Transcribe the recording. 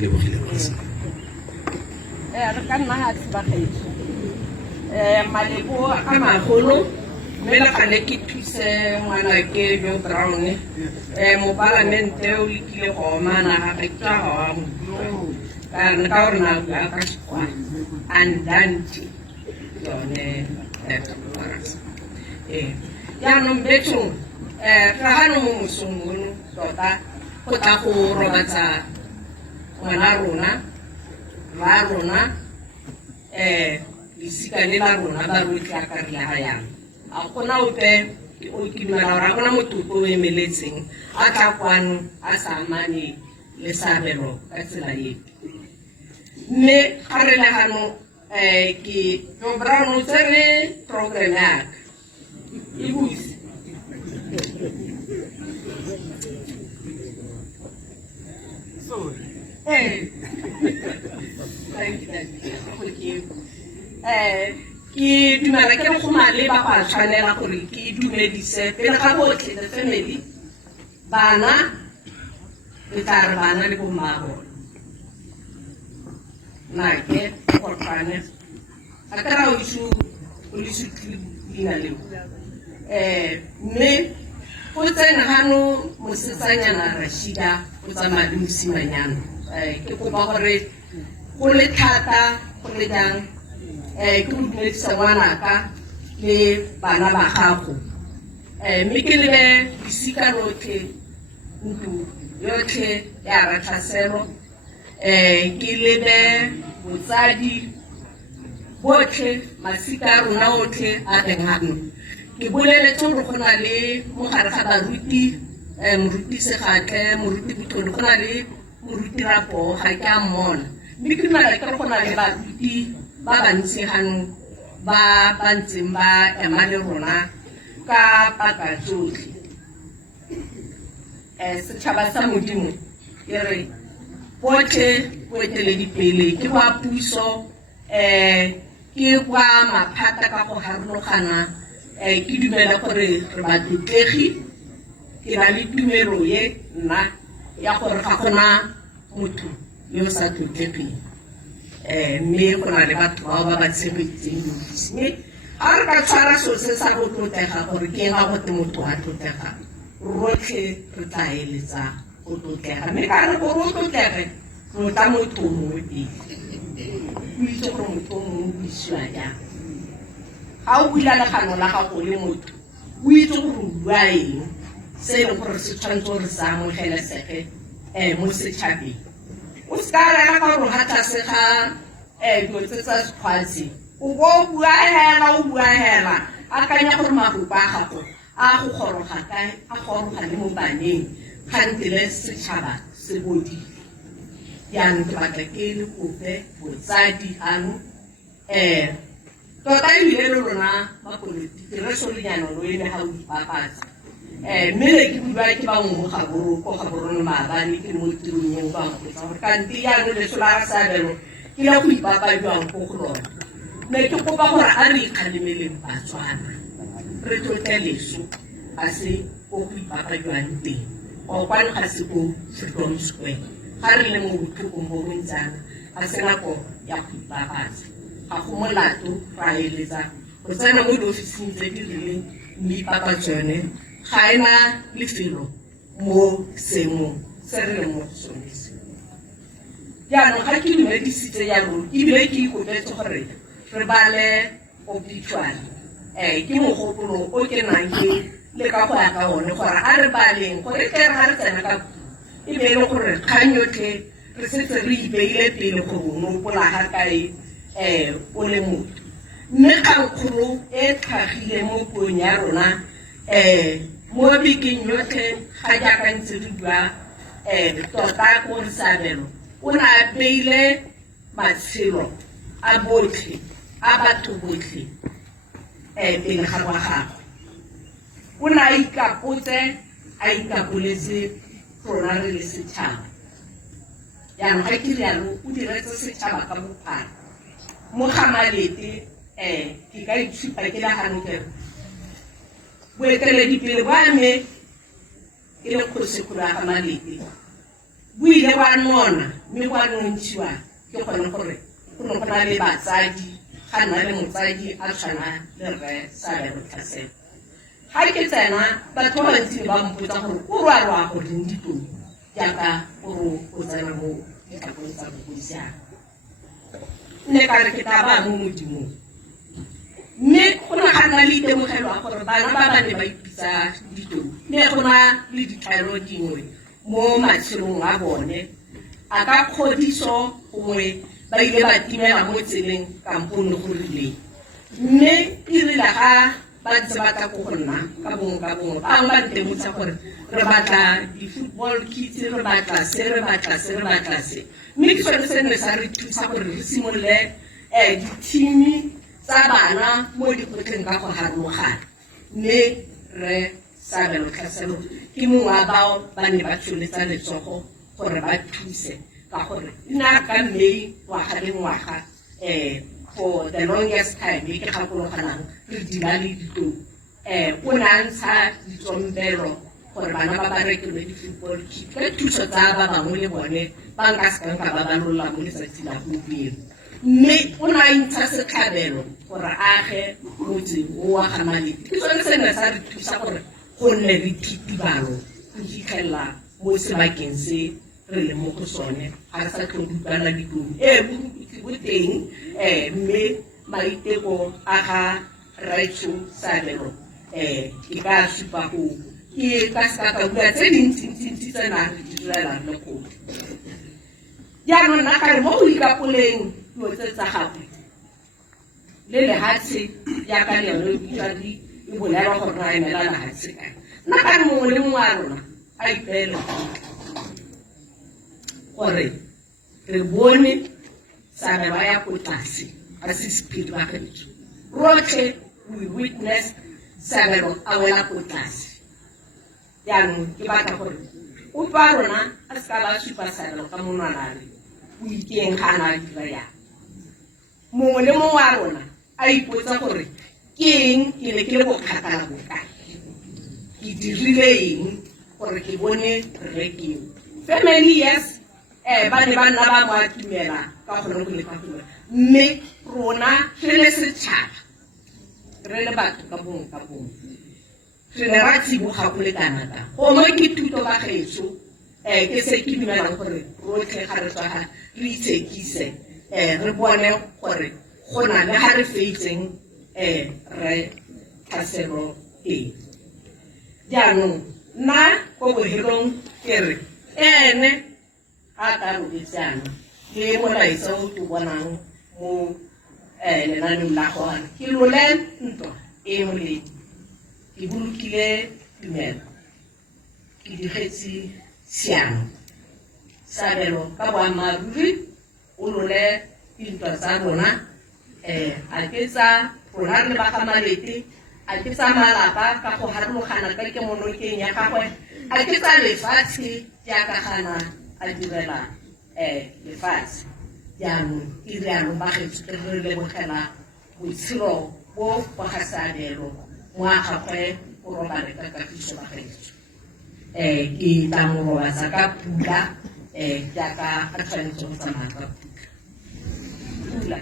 ke lebogile Kgosi. Re ka nna ga tsebagaetso malebo a magolo mme le gane ke thuse ngwanake Jo Brown mo palamente o lekile go omana gape ke tla ga wa mo ka gore na bua ka Sekgowa andante yone jaanong betsong re gane mo mosong mono tota go tla go robatsa ngwana rona ra rona lesika le la rona ba rotlhe a ka re le ga yang a gona ope o ke dumela gore a gona motopo o emeletseng a tla kwano a sa amane le Seabelo ka tsela epe mme ga re le gano ke Jo Brown o tsere program yaka e buse Thank you. Ke dumela ke go maleba go a tshwanela gore ke dumedise pele ga botlhe the family bana le tla re bana le bommago nake kopane a ka ra o isu leina leo mme go tsena gano mosetsanyana Rashida o tsamaya le mosimanyana ke kopa gore go le thata go le jang ke go dumedisa ngwanaka le bana ba gago mme ke lebe lesika lotlhe ntlo yotlhe ya Rre Tlhaselo ke lebe botsadi botlhe masika a rona otlhe a teng gano ke boleletse gore go na le mogare ga baruti moruti Segatle moruti Botoni go na le moruti Rapo ga ke a mmona mme ke dumela ke re go na le baruti ba bantsi ganong ba ntseng ba ema le rona ka paka tsotlhe setšhaba sa Modimo e re botlhe boeteledipele ke ba puso ke kwa maphata ka go harologana ke dumela gore re ba tlotlegi ke na le tumelo ye nna ya gore ga gona motho yo o sa tlotlegeng mme go na le batho bao ba ba tshegetseng difisi mme ga re ka tshwara selo se sa go tlotlega gore ke ga gote motho a tlotlega rotlhe re tla eletsa go tlotlega mme ka re gore o tlotlege re tla motho o mongwe pele o itse gore motho o mongwe o buisiwa jang ga o buila legano la gago le motho o itse gore o bua eng se e leng gore se tshwanetse gore se amogelesege mo setšhabeng o se ka rela ka gore ga tlase ga dilo tse tsa sekgwatsi o bo o bua hela akanya gore magopa a gago a go goroga kae a goroga le mo baneng gante le setšhaba se bodile jaanong ke batla ke le kope botsadi ano tota ebile le lona bapolitiki re so lenyano lo eme ga o ipapatsa mme le ke bua ke bangwe mo ko gaborone maabane ke mo tirong eng ba nkgotsa gore kante jaanong leso la Rre Seabelo ke la go ipapadiwang ko go lona mme ke kopa gore a re ikgalemeleng Batswana re tlotle leso ga se ko go ipapadiwang teng o kwane ga se ko Freedom Square ga re le mo botlhokong bo bontsana ga se nako ya go ipapatsa ga go molato ra eletsa go tsena mo diofising tse di rileng mme ipapatso yone ga ena lefelo mo seemong se re leng mo sone se jaanong ga ke dumedisitse jalo ebile ke ikopetse gore re bale obituary ke mogopolo o ke nang ke le ka go ya ka one gore a re baleng gore tle re ga re tsena ka e be e le gore kgang yotlhe re setse re ipeile pele gore o nopola ga kae o le motho mme kgangkgolo e tlhagile mo puong ya rona mo bekeng yotlhe ga jaaka ntse re bua tota ko Rre Seabelo o ne a beile matshelo a botlhe a batho botlhe pele ga kwa gagwe o ne a ikapotse a ikapoletse rona re le setšhaba jaanong ga ke rialo o diretse setšhaba ka bophara mo ga Balete ke ka itshupa ke nagano kere boeteledipele bo ame e le kgosikgolo ya ga Balete buile wa nona mme wa nontshiwa ke gone gore go ne go na le batsadi ga nna le motsadi a tshwana le Rre Seabelo Tlhaselo. Ga ke tsena batho ba bantsi ba mpotsa gore o rwa gore ditone jaaka o tsena mo ditlhakong tsa bokosiana. Nne ka re ke taba mo modimong mme go nagana le itemogelo a gore bana ba ba ne ba ipitsa ditone mme go na le ditlhaelo dingwe mo matshelong a bone a ka kgodiso gongwe ba ile ba timela mo tseleng kampone go rileng mme e rile ga ba ntse ba tla ko go nna ka bongwe bangwe ba ntemotsa gore re batla di-football kits re batla se mme ke sone se ne sa re thusa gore re simolole di-team tsa bana mo dikotleng ka go harologana mme Rre Seabelo Tlhaselo ke mongwe wa bao ba ne ba tsholetsa letsogo gore ba thuse ka gore nna ka May ngwaga le ngwaga for the longest time ke gakologanang re dira le ditone o ne a ntsha ditsombelo gore bana ba ba rekelwe di-football kit ka thuso tsa ba bangwe le bone ba nka sekang ka ba lolola mo letsatsi la gompieno mme o ne a ntsha setlhabelo gore age motse o wa ga Balete ke sone se ne sa re thusa gore go nne le thitibalo go fitlhelela mo sebakeng se re le mo go sone ga re sa tlo utlwana ditone bo teng mme maiteko a ga Rre Seabelo ke ka supa go ke ka seka ka bua tse dintsi tse nang le direlang le kgolo jaanong nna kare mo go ikapoleng dilo tse tsa gago le lehatshe jaaka leone e bolelwa gore na emela lehatshe kae nna kare mongwe le mongwe a rona a ipeele gore re bone Seabelo a ya kotlase a se sephiri ba gaetsho rotlhe we witness Seabelo a wela kotlase jaanong ke batla gore o twa rona a se ka ba supa Seabelo ka monwanale o ikeng ga a na a dira yang mongwe le mongwe wa rona a ipotsa gore ke eng ke ne ke le bokgakala bokae ke dirile eng gore ke bone rre keo family yes ba ne ba nna ba mo atumela ka gone go lefatshe mme rona re le setšhaba re le batho ka bongwe re ne ra tsiboga go le kanaka gongwe ke thuto ba gaetsho ke se ke dumelang gore rotlhe ga re tswaga re itshekise re bone gore go na le ga re feitseng Rre Tlhaselo teng jaanong nna ko bohelong ke re ene a ka robetsana le molaetsa o ke bonang mo lenaneong la gona ke lole ntwa e moledi ke bolokile tumelo ke digetse siamo Seabelo ka boammaaruri o lole dintwa tsa rona a ke tsa rona re ba ga Balete a ke tsa malapa ka go harologana ka ke monokeng ya gagwe a ke tsa lefatshe jaaka gana a direla lefatshe jaanong ke rialo bagetso ke re lebogela botshelo bo bo ga Seabelo mo a gagwe o robale ka kagiso bagetso ke tla mo robatsa ka pula jaaka a tshwanetse go tsamaya ka pula